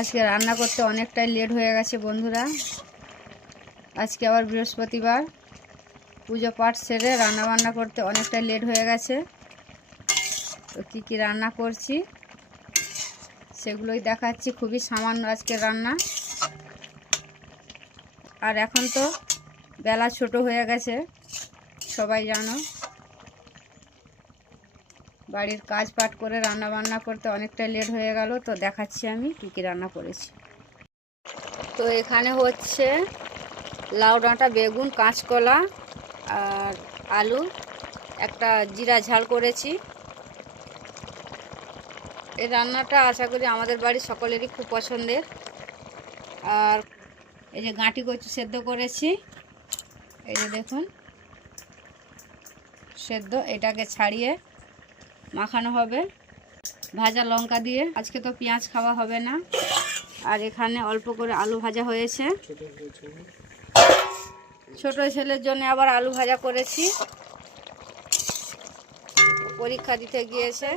আজকে রান্না করতে অনেকটাই লেট হয়ে গেছে বন্ধুরা। আজকে আবার বৃহস্পতিবার, পুজো পাঠ সেরে রান্না বান্না করতে অনেকটাই লেট হয়ে গেছে। তো কী কী রান্না করছি সেগুলোই দেখাচ্ছি। খুবই সামান্য আজকের রান্না। আর এখন তো বেলা ছোট হয়ে গেছে, সবাই জানো। বাড়ির কাজ পাঠ করে রান্না বান্না করতে অনেকটা লেট হয়ে গেল। তো দেখাচ্ছি আমি কী কী রান্না করেছি। তো এখানে হচ্ছে লাউ ডাঁটা, বেগুন, কাঁচকলা আর আলু, একটা জিরা ঝাল করেছি। এই রান্নাটা আশা করি আমাদের বাড়ির সকলেরই খুব পছন্দের। আর এই যে গাঁটি কচু সেদ্ধ করেছি, এই যে দেখুন সেদ্ধ। এটাকে ছাড়িয়ে মাখানো হবে ভাজা লঙ্কা দিয়ে। আজকে তো পেঁয়াজ খাওয়া হবে না। আর এখানে অল্প করে আলু ভাজা হয়েছে। ছোট ছেলের জন্য আবার আলু ভাজা করেছি, পরীক্ষা দিতে গিয়েছে।